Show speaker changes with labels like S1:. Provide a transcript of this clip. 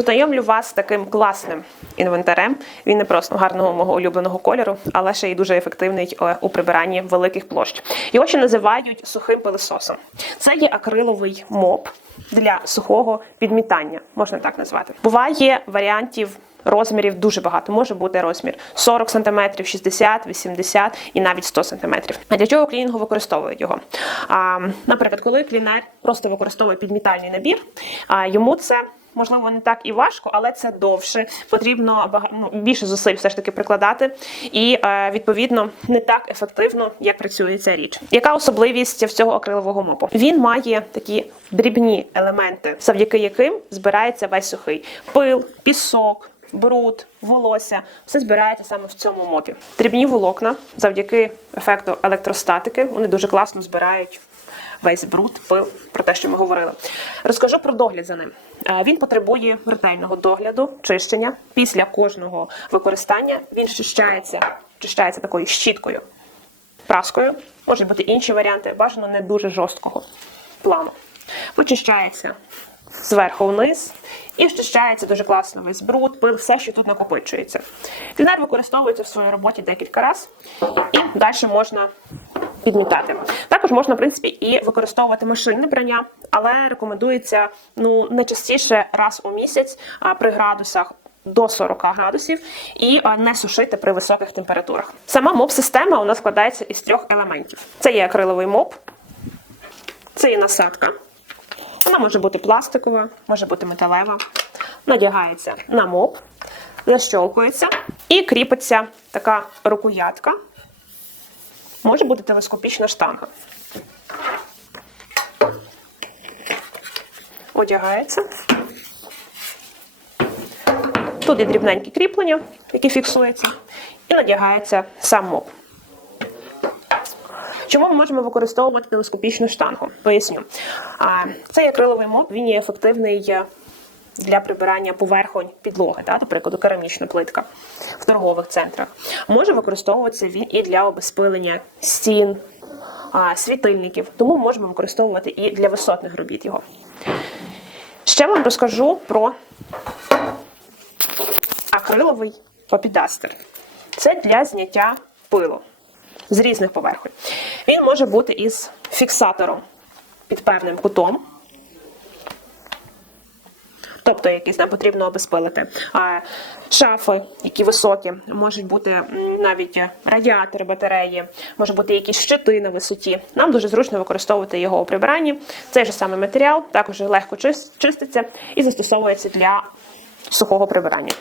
S1: Познайомлю вас з таким класним інвентарем. Він не просто гарного мого улюбленого кольору, але ще й дуже ефективний е, у прибиранні великих площ. Його ще називають сухим пилисосом. Це є акриловий моп для сухого підмітання, можна так назвати. Буває варіантів. Розмірів дуже багато. Може бути розмір 40 см, 60, 80 і навіть 100 см. А для чого клінінгу використовують його? А, наприклад, коли клінер просто використовує підмітальний набір, а, йому це. Можливо, не так і важко, але це довше. Потрібно бага- ну, більше зусиль все ж таки прикладати, і е, відповідно не так ефективно, як працює ця річ. Яка особливість цього акрилового мопу? Він має такі дрібні елементи, завдяки яким збирається весь сухий пил, пісок. Бруд, волосся, все збирається саме в цьому мопі. Дрібні волокна завдяки ефекту електростатики. Вони дуже класно збирають весь бруд, пил, про те, що ми говорили. Розкажу про догляд за ним. Е, Він потребує ретельного догляду, чищення. Після кожного використання він щищається, чищається такою щіткою, праскою. Можуть бути інші варіанти, бажано не дуже жорсткого плану. Вичищається зверху вниз і щищається дуже класно весь бруд, пил, все, що тут накопичується. Клінер використовується в своїй роботі декілька разів, і далі можна підмітати. Також можна, в принципі, і використовувати машинне прання, але рекомендується ну не частіше раз у місяць, а при градусах. До 40 градусів і не сушити при високих температурах. Сама моп-система у нас складається із трьох елементів: це є акриловий моп, це є насадка. Вона може бути пластикова, може бути металева. Надягається на моп, защолкується і кріпиться така рукоятка. Може бути телескопічна штанга. Одягається. Тут є дрібненькі кріплення, які фіксуються, і надягається сам моп. Чому ми можемо використовувати телескопічну штангу? Поясню. Цей акриловий моп він є ефективний е, для прибирання поверхонь підлоги, та, до керамічна плитка в торгових центрах. Може використовуватися він і для обезпилення стін, світильників, тому можемо використовувати і для висотних робіт його. Ще вам розкажу про акриловий попідастер. Це для зняття пилу з різних поверхонь. Він може бути із фіксатором під певним кутом. Тобто якісь нам потрібно обезпилити. А шафи, які високі, можуть бути навіть радіатори, батареї, може бути якісь щити на висоті. Нам дуже зручно використовувати його у прибиранні. Цей же самий матеріал також легко чиститься і застосовується для сухого прибирання.